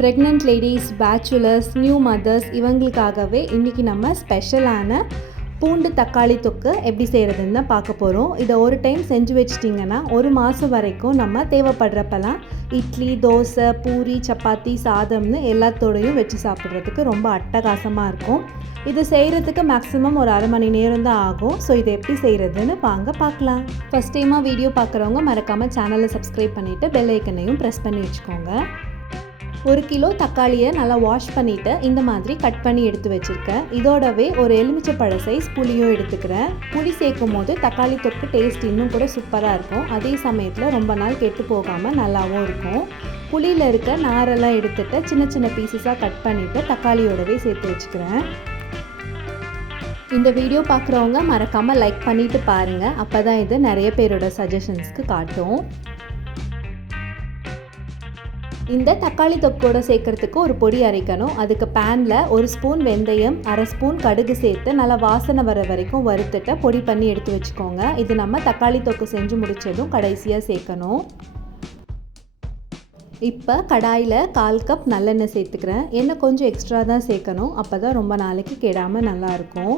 Pregnant ladies bachelors new mothers இவங்களுக்காகவே இன்றைக்கி நம்ம ஸ்பெஷலான பூண்டு தக்காளி தொக்கு எப்படி செய்கிறதுன்னு தான் பார்க்க போகிறோம் இதை ஒரு டைம் செஞ்சு வச்சிட்டிங்கன்னா ஒரு மாதம் வரைக்கும் நம்ம தேவைப்படுறப்பெல்லாம் இட்லி தோசை பூரி சப்பாத்தி சாதம்னு எல்லாத்தோடையும் வச்சு சாப்பிட்றதுக்கு ரொம்ப அட்டகாசமாக இருக்கும். இது செய்கிறதுக்கு மேக்ஸிமம் ஒரு அரை மணி நேரம் தான் ஆகும். ஸோ இதை எப்படி செய்கிறதுன்னு வாங்க பார்க்கலாம். ஃபஸ்ட் டைமாக வீடியோ பார்க்குறவங்க மறக்காமல் சேனலை சப்ஸ்கிரைப் பண்ணிவிட்டு பெல் ஐக்கனையும் ப்ரெஸ் பண்ணி வச்சுக்கோங்க. ஒரு கிலோ தக்காளியை நல்லா வாஷ் பண்ணிவிட்டு இந்த மாதிரி கட் பண்ணி எடுத்து வச்சுருக்கேன். இதோடவே ஒரு எலுமிச்சைப்பழ சைஸ் புளியும் எடுத்துக்கிறேன். புளி சேர்க்கும் போது தக்காளி தொக்கு டேஸ்ட் இன்னும் கூட சூப்பராக இருக்கும். அதே சமயத்தில் ரொம்ப நாள் கெட்டு போகாமல் நல்லாவும் இருக்கும். புளியில் இருக்க நாரெல்லாம் எடுத்துகிட்டு சின்ன சின்ன பீசஸாக கட் பண்ணிவிட்டு தக்காளியோடவே சேர்த்து வச்சுக்கிறேன். இந்த வீடியோ பார்க்குறவங்க மறக்காமல் லைக் பண்ணிவிட்டு பாருங்கள் அப்போ தான் இது நிறைய பேரோட சஜஷன்ஸ்க்கு காட்டும். இந்த தக்காளி தொக்கோட சேர்க்கறதுக்கு ஒரு பொடி அரைக்கணும். அதுக்கு பேனில் ஒரு ஸ்பூன் வெந்தயம் அரை ஸ்பூன் கடுகு சேர்த்து நல்லா வாசனை வர வரைக்கும் வறுத்துட்டு பொடி பண்ணி எடுத்து வச்சுக்கோங்க. இது நம்ம தக்காளி தொக்கு செஞ்சு முடித்ததும் கடைசியாக சேர்க்கணும். இப்போ கடாயில் கால் கப் நல்லெண்ணெய் சேர்த்துக்கிறேன். எண்ணெய் கொஞ்சம் எக்ஸ்ட்ரா தான் சேர்க்கணும். அப்போ தான் ரொம்ப நாளைக்கு கெடாமல் நல்லாயிருக்கும்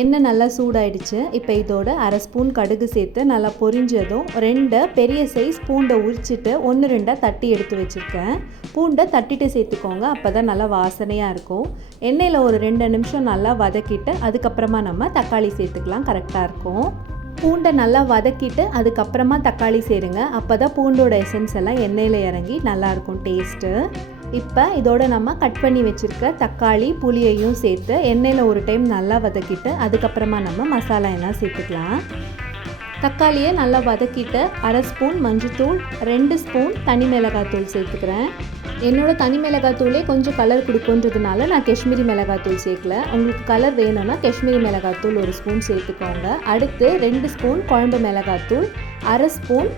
எண்ணெய் நல்லா சூடாயிடுச்சு. இப்போ இதோட அரை ஸ்பூன் கடுகு சேர்த்து நல்லா பொரிஞ்சதும் ரெண்டு பெரிய சைஸ் பூண்டை உரிச்சிட்டு ஒன்று ரெண்டாக தட்டி எடுத்து வச்சுருக்கேன். பூண்டை தட்டிட்டு சேர்த்துக்கோங்க. அப்போ தான் நல்லா வாசனையாக இருக்கும். எண்ணெயில் ஒரு ரெண்டு நிமிஷம் நல்லா வதக்கிட்டு அதுக்கப்புறமா நம்ம தக்காளி சேர்த்துக்கலாம். கரெக்டாக இருக்கும். பூண்டை நல்லா வதக்கிட்டு அதுக்கப்புறமா தக்காளி சேருங்க. அப்போ தான் பூண்டோட எசன்ஸ் எல்லாம் எண்ணெயில் இறங்கி நல்லாயிருக்கும் டேஸ்ட்டு இப்போ இதோட நம்ம கட் பண்ணி வச்சுருக்க தக்காளி புளியையும் சேர்த்து எண்ணெயில் ஒரு டைம் நல்லா வதக்கிட்டு அதுக்கப்புறமா நம்ம மசாலா எல்லாம் சேர்த்துக்கலாம். தக்காளியை நல்லா வதக்கிட்டு அரை ஸ்பூன் மஞ்சத்தூள் ரெண்டு ஸ்பூன் தனி மிளகாத்தூள் சேர்த்துக்கிறேன். என்னோட தனி மிளகாத்தூளே கொஞ்சம் கலர் கொடுக்குன்றதுனால நான் காஷ்மீரி மிளகாத்தூள் சேர்க்கல. உங்களுக்கு கலர் வேணும்னா காஷ்மீரி மிளகாத்தூள் ஒரு ஸ்பூன் சேர்த்துக்கோங்க. அடுத்து ரெண்டு ஸ்பூன் குழம்பு மிளகாத்தூள் அரை ஸ்பூன்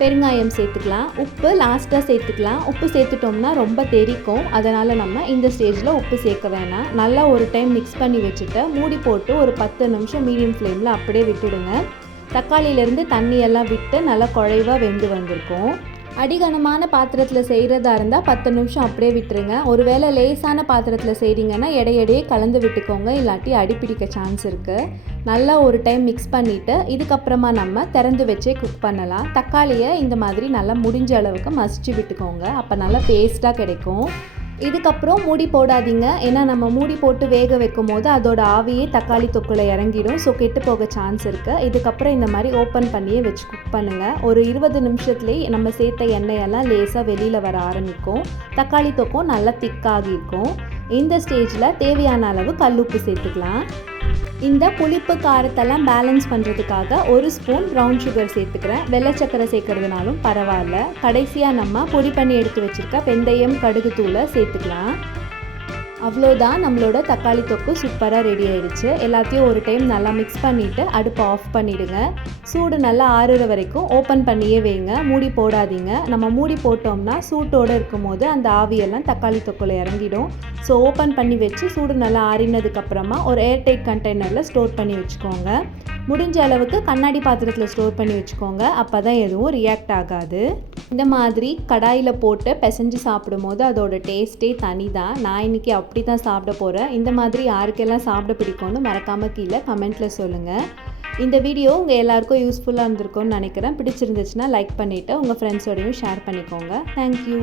பெருங்காயம் சேர்த்துக்கலாம் உப்பு லாஸ்ட்டாக சேர்த்துக்கலாம். உப்பு சேர்த்துட்டோம்னா ரொம்ப தெரிக்கும். அதனால் நம்ம இந்த ஸ்டேஜில் உப்பு சேர்க்க வேணாம். நல்லா ஒரு டைம் மிக்ஸ் பண்ணி வச்சுட்டு மூடி போட்டு ஒரு பத்து நிமிஷம் மீடியம் ஃப்ளேமில் அப்படியே விட்டுடுங்க. தக்காளியிலேருந்து தண்ணியெல்லாம் விட்டு நல்லா குழைவாக வெந்து வந்திருக்கும். அடிகனமான பாத்திரத்தில் செய்கிறதா இருந்தால் பத்து நிமிஷம் அப்படியே விட்டுருங்க. ஒருவேளை லேசான பாத்திரத்தில் செய்கிறீங்கன்னா எடையடையே கலந்து விட்டுக்கோங்க. இல்லாட்டி அடிப்பிடிக்க சான்ஸ் இருக்குது நல்லா ஒரு டைம் மிக்ஸ் பண்ணிவிட்டு இதுக்கப்புறமா நம்ம திறந்து வச்சே குக் பண்ணலாம். தக்காளியை இந்த மாதிரி நல்லா முடிஞ்ச அளவுக்கு மசிச்சு விட்டுக்கோங்க. அப்போ நல்லா பேஸ்ட்டாக கிடைக்கும். இதுக்கப்புறம் மூடி போடாதீங்க. ஏன்னா நம்ம மூடி போட்டு வேக வைக்கும் போது அதோட ஆவியே தக்காளி தொக்குல இறங்கிடும். ஸோ கெட்டு போக சான்ஸ் இருக்குது இதுக்கப்புறம் இந்த மாதிரி ஓப்பன் பண்ணியே வச்சு குக் பண்ணுங்கள் ஒரு இருபது நிமிஷத்துலேயே நம்ம சேர்த்த எண்ணெயெல்லாம் லேசாக வெளியில் வர ஆரம்பிக்கும். தக்காளி தொக்கும் நல்லா திக்காகி இருக்கும். இந்த ஸ்டேஜில் தேவையான அளவு கல்லுப்பு சேர்த்துக்கலாம். இந்த புளிப்பு காரத்தெல்லாம் பேலன்ஸ் பண்ணுறதுக்காக ஒரு ஸ்பூன் ப்ரௌன் சுகர் சேர்த்துக்கிறேன். வெள்ளை சக்கரை சேர்க்கறதுனாலும் பரவாயில்ல. கடைசியாக நம்ம பொடி பண்ணி எடுத்து வச்சுருக்க வெந்தயம் கடுகு தூளை சேர்த்துக்கலாம். அவ்வளோதான் நம்மளோட தக்காளி தொக்கு சூப்பராக ரெடி ஆயிடுச்சு. எல்லாத்தையும் ஒரு டைம் நல்லா மிக்ஸ் பண்ணிவிட்டு அடுப்பை ஆஃப் பண்ணிவிடுங்க சூடு நல்லா ஆறுற வரைக்கும் ஓப்பன் பண்ணியே வைங்க. மூடி போடாதீங்க. நம்ம மூடி போட்டோம்னா சூட்டோடு இருக்கும் போது அந்த ஆவியெல்லாம் தக்காளி தொக்குல இறங்கிடும். ஸோ ஓப்பன் பண்ணி வச்சு சூடு நல்லா ஆறினதுக்கப்புறமா ஒரு ஏர்டைட் கண்டெய்னரில் ஸ்டோர் பண்ணி வச்சுக்கோங்க. முடிஞ்ச அளவுக்கு கண்ணாடி பாத்திரத்தில் ஸ்டோர் பண்ணி வச்சுக்கோங்க. அப்போ தான் எதுவும் ரியாக்ட் ஆகாது. இந்த மாதிரி கடாயில் போட்டு பிசைஞ்சு சாப்பிடும் போது அதோட டேஸ்ட்டே தனி தான் நான் இன்றைக்கி அப்படி தான் சாப்பிட போகிறேன் இந்த மாதிரி யாருக்கெல்லாம் சாப்பிட பிடிக்கும்னு மறக்காமல் கீழே கமெண்ட்டில் சொல்லுங்கள் இந்த வீடியோ உங்கள் எல்லாருக்கும் யூஸ்ஃபுல்லாக இருந்திருக்கும்னு நினைக்கிறேன். பிடிச்சிருந்துச்சுன்னா லைக் பண்ணிவிட்டு உங்கள் ஃப்ரெண்ட்ஸோடையும் ஷேர் பண்ணிக்கோங்க. தேங்க்யூ